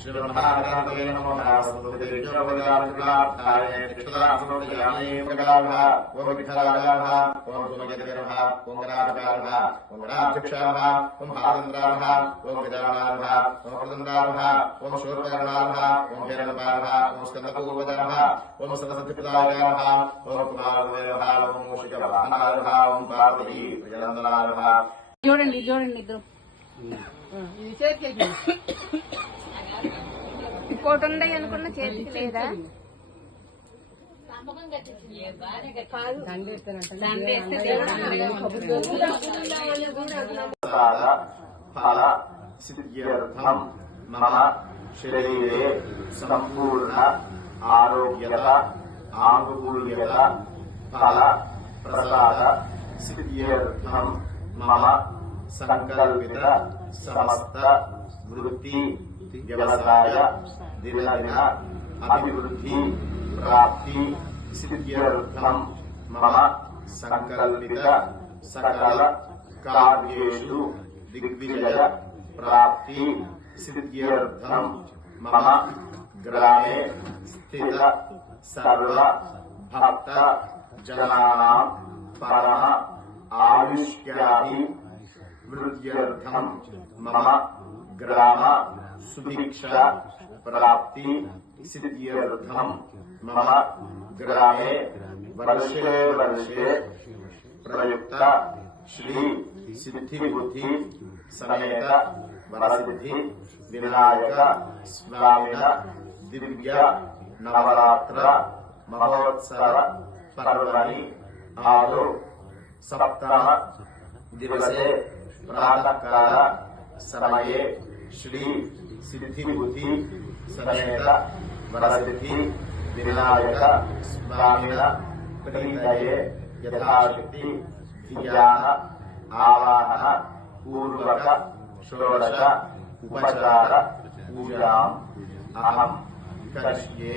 श्रीमन्महागणाधिपतये नमो नमः कृष्णदासनोदयामि मंगलाभः ओम विठ्ठलाभः ओम सोमयतिभः ओम गणाधिपतयः ओम गणाध्यक्षः ओम भागेन्द्राभः ओम विदानाभः ओम प्रदन्दाभः ओम शूर्पकर्णाभः ओम हिरण्यपाभः ओम स्कन्दपूर्वजः ओम सरस्वतीपिताभः ओम कुमारभः ओम मूषिकवाहनाभः ओम पार्वती प्रजनन्दनाभः చూడండి చూడండి ఇద్దరు ఇంకోటి ఉన్నాయి అనుకున్న చేతికి లేదా ఫల సిద్ధ్యర్థం మమ శరీరే సంపూర్ణ ఆరోగ్యత ఆనుకూల్యత ఫల ప్రసాద సిద్ధ్యర్థం మమ సంకల్పిత సమస్త వృత్తి వ్యవసాయ దినదిన అభివృద్ధి ప్రాప్తి సిద్ధ్యర్థం మమ సంకల్పిత సకల కార్యేషు దిగ్విజయ ప్రాప్తి సిద్ధ్యర్థం మమ గ్రామే స్థిత సర్వ భక్త జనానాం పరమ ఆయుష్యాది వృద్ధ్యర్థం మమ గ్రామ సుభిక్ష ప్రాప్తి సిద్ధ్యర్థం మమ గ్రామే వర్షే వర్షే ప్రయుక్త శ్రీ సిద్ధి బుద్ధి సమేత వరసిద్ధి వినాయక స్వామిన దివ్య నవరాత్ర మహోత్సవ పర్వణి ఆదో సప్తమ दिवसे प्रातःकाल समये श्री सिद्धि बुद्धि समेत वरसिद्धि विनायक स्वामिन प्रीतये यथाशक्ति ध्यान आवाहन पूर्वक षोडश उपचार पूजाम् अहं करिष्ये।